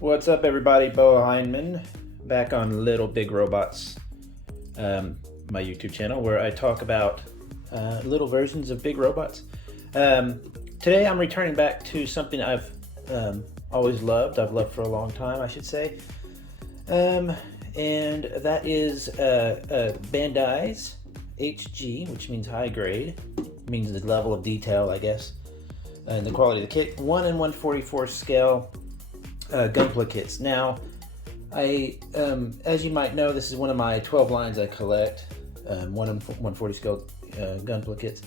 What's up, everybody? Beau-hindman back on Little Big Robots, my YouTube channel, where I talk about little versions of big robots. Today I'm returning back to something I've always loved. I've loved for a long time, I should say, and that is Bandai's HG, which means high grade, means the level of detail, I guess, and the quality of the kit. 1 in 144 scale. Gunpla kits. Now, as you might know, this is one of my 12 lines I collect, 1 in 140 scale Gunpla kits.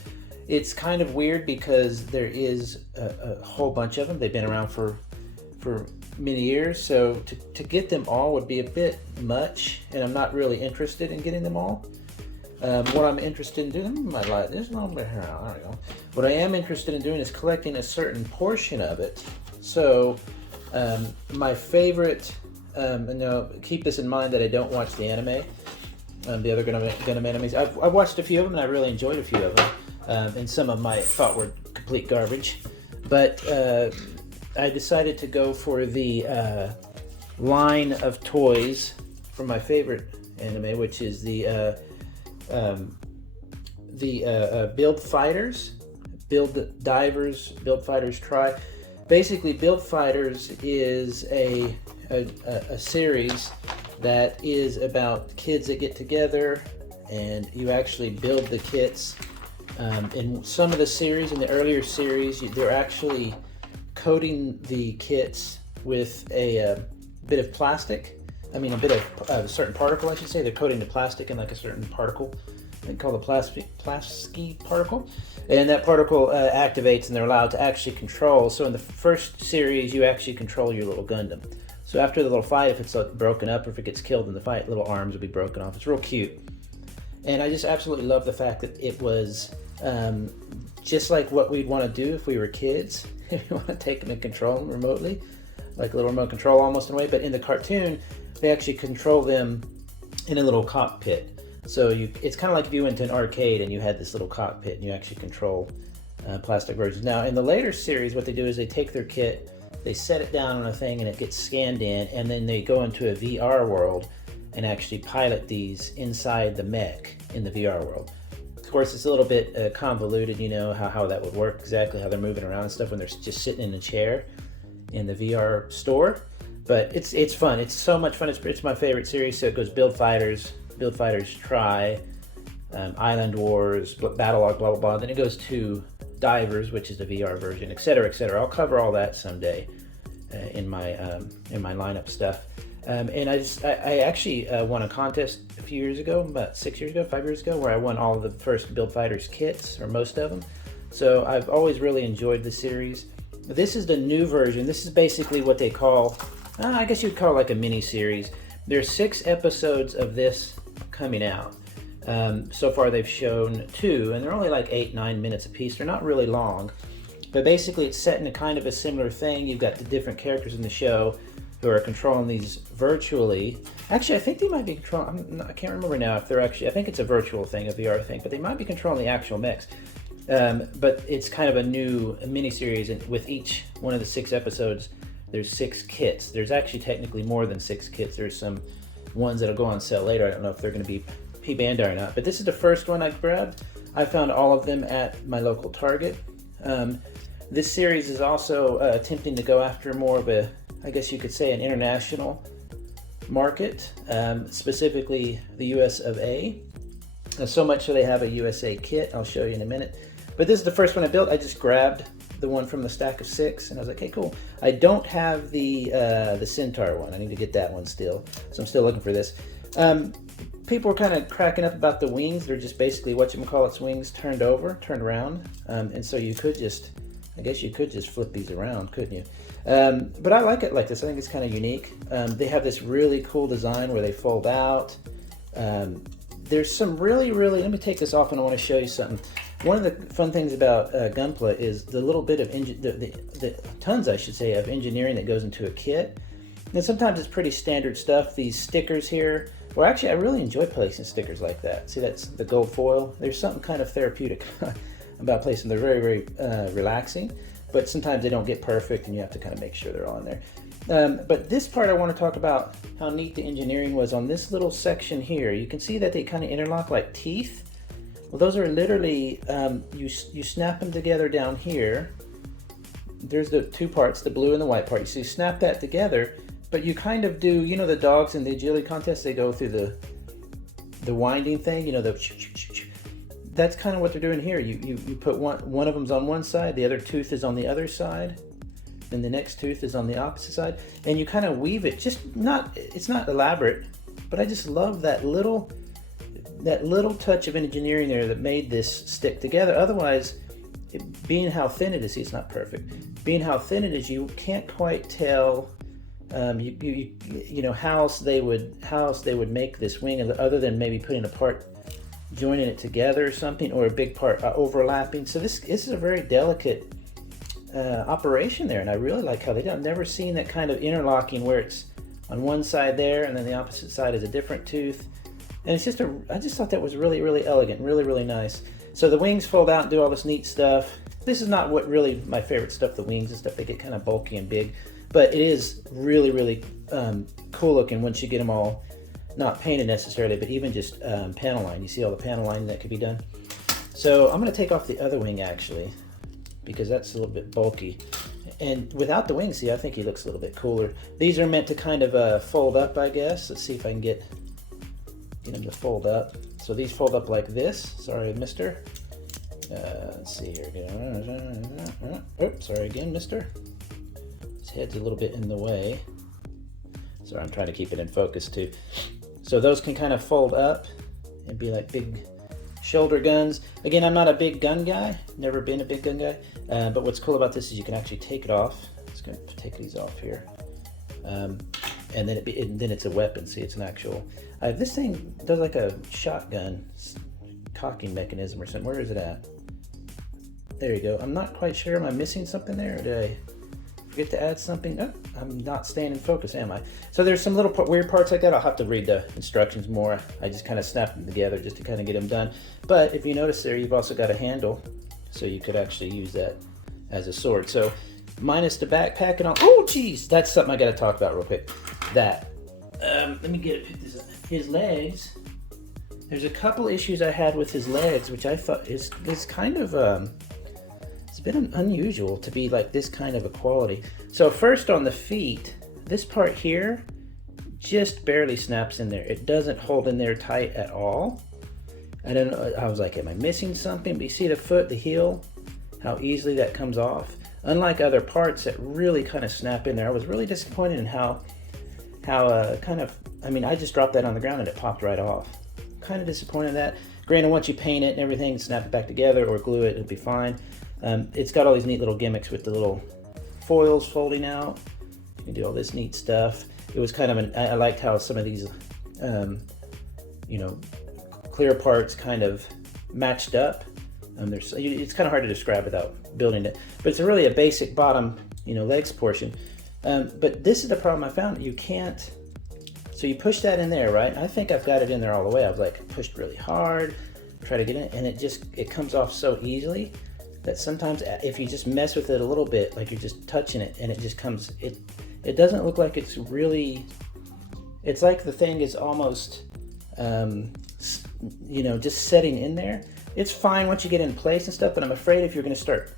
It's kind of weird because there is a whole bunch of them. They've been around for many years, so to get them all would be a bit much, and I'm not really interested in getting them all. What I'm interested in doing, there's a little bit here. There we go. What I am interested in doing is collecting a certain portion of it. So, my favorite, now keep this in mind that I don't watch the anime, the other Gundam animes. I've watched a few of them and I really enjoyed a few of them, and some of my thought were complete garbage. But I decided to go for the line of toys from my favorite anime, which is the Build Fighters, Build Divers, Build Fighters Try. Basically, Build Fighters is a series that is about kids that get together and you actually build the kits. In some of the series, in the earlier series, they're actually coating the kits with a bit of plastic. I mean, a bit of a certain particle, I should say. They're coating the plastic in like a certain particle. They call it plasky particle, and that particle activates, and they're allowed to actually control. So in the first series, you actually control your little Gundam. So after the little fight, if it's broken up or if it gets killed in the fight, little arms will be broken off. It's real cute, and I just absolutely love the fact that it was just like what we'd want to do if we were kids. If you want to take them and control them remotely, like a little remote control almost in a way. But in the cartoon, they actually control them in a little cockpit. So it's kind of like if you went to an arcade and you had this little cockpit and you actually control plastic versions. Now, in the later series, what they do is they take their kit, they set it down on a thing and it gets scanned in, and then they go into a VR world and actually pilot these inside the mech in the VR world. Of course, it's a little bit convoluted, you know, how that would work, exactly how they're moving around and stuff when they're just sitting in a chair in the VR store. But it's fun. It's so much fun. It's my favorite series. So it goes Build Fighters Try, Island Wars, Battlelog, blah, blah, blah. Then it goes to Divers, which is the VR version, etc., etc. I'll cover all that someday in my lineup stuff. And I actually won a contest a few years ago, about 5 years ago, where I won all of the first Build Fighters kits, or most of them. So I've always really enjoyed the series. This is the new version. This is basically what they call, I guess you'd call it like a mini-series. There's 6 episodes of this coming out. So far they've shown 2, and they're only like 8-9 minutes a piece. They're not really long, but basically it's set in a kind of a similar thing. You've got the different characters in the show who are controlling these virtually. Actually, I think they might be controlling, I can't remember now if they're actually, I think it's a virtual thing, a VR thing, but they might be controlling the actual mechs. But it's kind of a new mini-series, and with each one of the 6 episodes, there's 6 kits. There's actually technically more than 6 kits. There's some ones that'll go on sale later. I don't know if they're going to be Bandai or not, but this is the first one I grabbed. I found all of them at my local Target. This series is also attempting to go after more of a, I guess you could say, an international market, specifically the US of A. So much so they have a USA kit. I'll show you in a minute. But this is the first one I built. I just grabbed the one from the stack of 6, and I was like, hey, cool. I don't have the Centaur one. I need to get that one still, so I'm still looking for this. People were kind of cracking up about the wings. They're just basically whatchamacallit's wings turned around, and so you could just, I guess you could just flip these around, couldn't you? But I like it like this. I think it's kind of unique. They have this really cool design where they fold out. There's some really, let me take this off and I want to show you something. One of the fun things about Gunpla is the little bit of, the tons, I should say, of engineering that goes into a kit. And sometimes it's pretty standard stuff. These stickers here, well, actually, I really enjoy placing stickers like that. See, that's the gold foil. There's something kind of therapeutic about placing them. They're very, very relaxing. but sometimes they don't get perfect and you have to kind of make sure they're all in there. But this part I want to talk about how neat the engineering was on this little section here. You can see that they kind of interlock like teeth. Well, those are literally, you snap them together down here. There's the two parts, the blue and the white part. So you snap that together, but you kind of do, you know, the dogs in the agility contest, they go through the winding thing, you know, that's kind of what they're doing here. You put one of them's on one side, the other tooth is on the other side, then the next tooth is on the opposite side, and you kind of weave it. It's not elaborate, but I just love that little touch of engineering there that made this stick together. Otherwise, being how thin it is, see, it's not perfect. Being how thin it is, you can't quite tell. You know how else they would make this wing other than maybe putting a part, joining it together or something, or a big part overlapping. So this is a very delicate operation there, and I really like how they did it. I've never seen that kind of interlocking where it's on one side there and then the opposite side is a different tooth. And it's just I just thought that was really, really elegant, really, really nice. So the wings fold out and do all this neat stuff. This is not what really my favorite stuff, the wings and stuff. They get kind of bulky and big, but it is really, really cool looking once you get them all, not painted necessarily, but even just panel line. You see all the panel lining that could be done. So I'm going to take off the other wing actually, because that's a little bit bulky. And without the wing, see, I think he looks a little bit cooler. These are meant to kind of fold up, I guess. Let's see if I can get them to fold up. So these fold up like this. Sorry, mister. Let's see here again. Oops, sorry again, mister. His head's a little bit in the way. Sorry, I'm trying to keep it in focus too. So those can kind of fold up and be like big shoulder guns. Again, I'm not a big gun guy, never been a big gun guy, but what's cool about this is you can actually take it off. Just gonna take these off here. And then then it's a weapon. See, it's an actual, this thing does like a shotgun cocking mechanism or something. Where is it at? There you go. I'm not quite sure. Am I missing something there, or did I forget to add something? Oh, I'm not staying in focus, am I? So there's some little weird parts like that. I'll have to read the instructions more. I just kind of snapped them together just to kind of get them done. But if you notice there, you've also got a handle, so you could actually use that as a sword. So minus the backpack and all. Oh, geez, that's something I got to talk about real quick. That. Let me get it. Pick this up. His legs. There's a couple issues I had with his legs, which I thought is kind of it's been unusual to be like this kind of a quality. So first on the feet, this part here just barely snaps in there. It doesn't hold in there tight at all. I don't know. I was like, am I missing something? But you see the foot, the heel, how easily that comes off. Unlike other parts that really kind of snap in there. I was really disappointed in how kind of, I mean, I just dropped that on the ground and it popped right off. Kind of disappointed in that. Granted, once you paint it and everything, snap it back together or glue it, it'll be fine. It's got all these neat little gimmicks with the little foils folding out. You can do all this neat stuff. It was kind of I liked how some of these, you know, clear parts kind of matched up. It's kind of hard to describe without building it, but it's really a basic bottom, you know, legs portion. But this is the problem I found. You can't, so you push that in there, right? I think I've got it in there all the way. I was like, pushed really hard, try to get in, and it comes off so easily that sometimes if you just mess with it a little bit, like you're just touching it and it just comes, it doesn't look like it's really, it's like the thing is almost, you know, just setting in there. It's fine once you get in place and stuff, but I'm afraid if you're going to start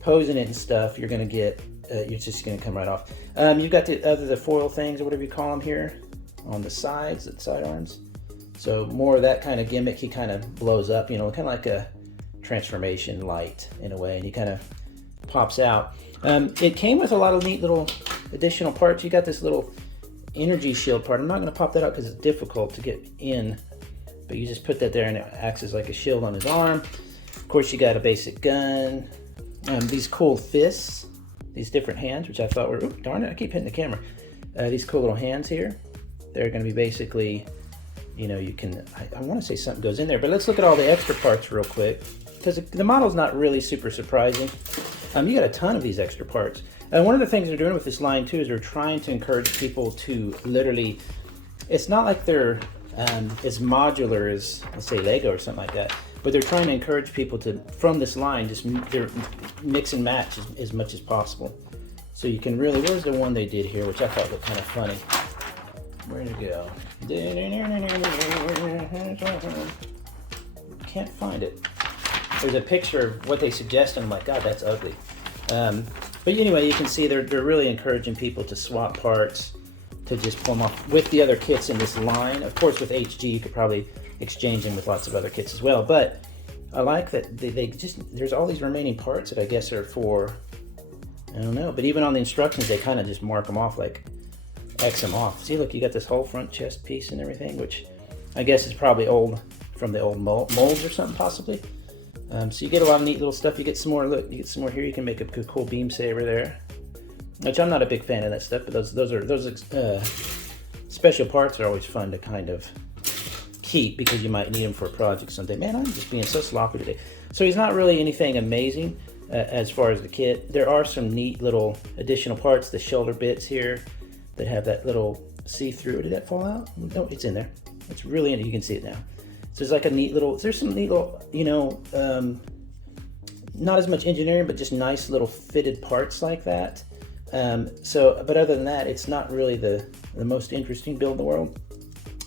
posing it and stuff, you're going to get, you're just going to come right off. You've got the foil things or whatever you call them here on the sides, the side arms. So more of that kind of gimmick. He kind of blows up, you know, kind of like a transformation light in a way, and he kind of pops out. It came with a lot of neat little additional parts. You got this little energy shield part. I'm not going to pop that out because it's difficult to get in, but you just put that there and it acts as like a shield on his arm. Of course, you got a basic gun. These cool fists, these different hands, which I thought were, ooh, darn it, I keep hitting the camera. These cool little hands here. They're going to be basically, you know, you can, I want to say something goes in there, but let's look at all the extra parts real quick, because the model's not really super surprising. You got a ton of these extra parts. And one of the things they're doing with this line too is they're trying to encourage people to literally, it's not like they're as modular as, let's say, Lego or something like that, but they're trying to encourage people to, from this line, just mix and match as much as possible. So you can really, where's the one they did here, which I thought looked kind of funny. Where'd it go? Can't find it. There's a picture of what they suggest, and I'm like, God, that's ugly. But anyway, you can see they're really encouraging people to swap parts, to just pull them off with the other kits in this line. Of course, with HG, you could probably exchange them with lots of other kits as well. But I like that they just, there's all these remaining parts that I guess are for, I don't know. But even on the instructions, they kind of just mark them off, like X them off. See, look, you got this whole front chest piece and everything, which I guess is probably old, from the old molds or something, possibly. So you get a lot of neat little stuff. You get some more, look, you get some more here. You can make a cool beam saber there, which I'm not a big fan of that stuff, but those special parts are always fun to kind of keep, because you might need them for a project someday. Man, I'm just being so sloppy today. So he's not really anything amazing as far as the kit. There are some neat little additional parts, the shoulder bits here that have that little see-through. Did that fall out? No, it's in there. It's really in it. You can see it now. So there's like a neat little, there's some neat little, you know, not as much engineering, but just nice little fitted parts like that. But other than that, it's not really the most interesting build in the world,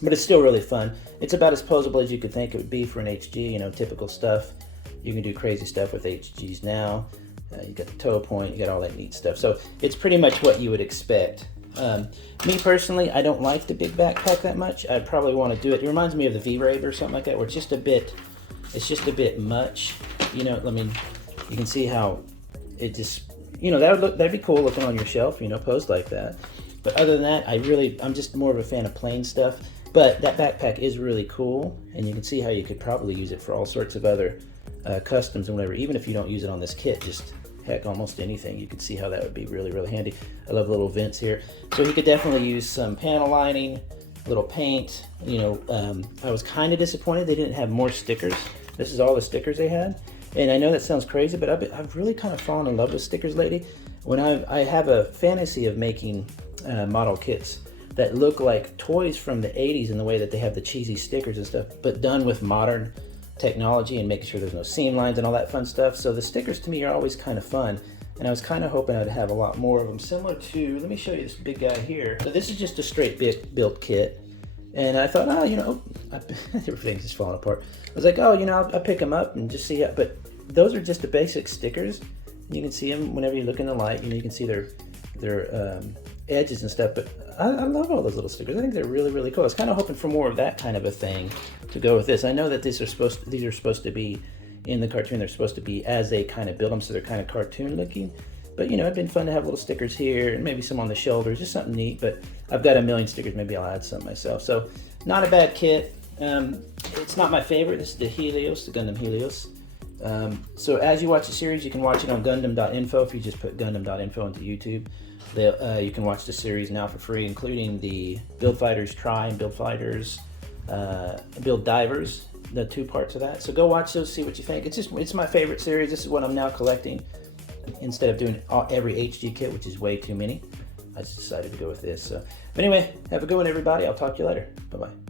but it's still really fun. It's about as posable as you could think it would be for an HG, you know, typical stuff. You can do crazy stuff with HGs now. You got the toe point, you got all that neat stuff. So it's pretty much what you would expect. Me personally, I don't like the big backpack that much. I'd probably want to do it. It reminds me of the V-Rave or something like that, where it's just a bit much. You know, I mean, you can see how it just, you know, that'd be cool looking on your shelf, you know, posed like that. But other than that, I'm just more of a fan of plain stuff. But that backpack is really cool, and you can see how you could probably use it for all sorts of other customs and whatever. Even if you don't use it on this kit, just heck, almost anything. You could see how that would be really, really handy. I love the little vents here. So you could definitely use some panel lining, little paint. You know, I was kind of disappointed they didn't have more stickers. This is all the stickers they had. And I know that sounds crazy, but I've really kind of fallen in love with stickers lately. When I have a fantasy of making model kits that look like toys from the 80s in the way that they have the cheesy stickers and stuff, but done with modern technology and making sure there's no seam lines and all that fun stuff. So the stickers to me are always kind of fun, and I was kind of hoping I'd have a lot more of them, similar to, let me show you this big guy here. So this is just a straight built kit, and I thought, oh, you know, everything's just falling apart. I was like, oh, you know, I'll pick them up and just see how, but those are just the basic stickers. You can see them whenever you look in the light. You know, you can see their edges and stuff, but I love all those little stickers. I think they're really, really cool. I was kind of hoping for more of that kind of a thing to go with this. I know that these are supposed to be in the cartoon. They're supposed to be as they kind of build them, so they're kind of cartoon looking. But you know, it'd been fun to have little stickers here and maybe some on the shoulders, just something neat. But I've got a million stickers. Maybe I'll add some myself. So not a bad kit. It's not my favorite. This is the Helios, the Gundam Helios. So as you watch the series, you can watch it on Gundam.info. If you just put Gundam.info into YouTube, you can watch the series now for free, including the Build Fighters Try and Build Fighters Build Divers, the 2 parts of that. So go watch those, see what you think. It's my favorite series. This is what I'm now collecting. Instead of doing every HG kit, which is way too many, I just decided to go with this. So, but anyway, have a good one, everybody. I'll talk to you later. Bye-bye.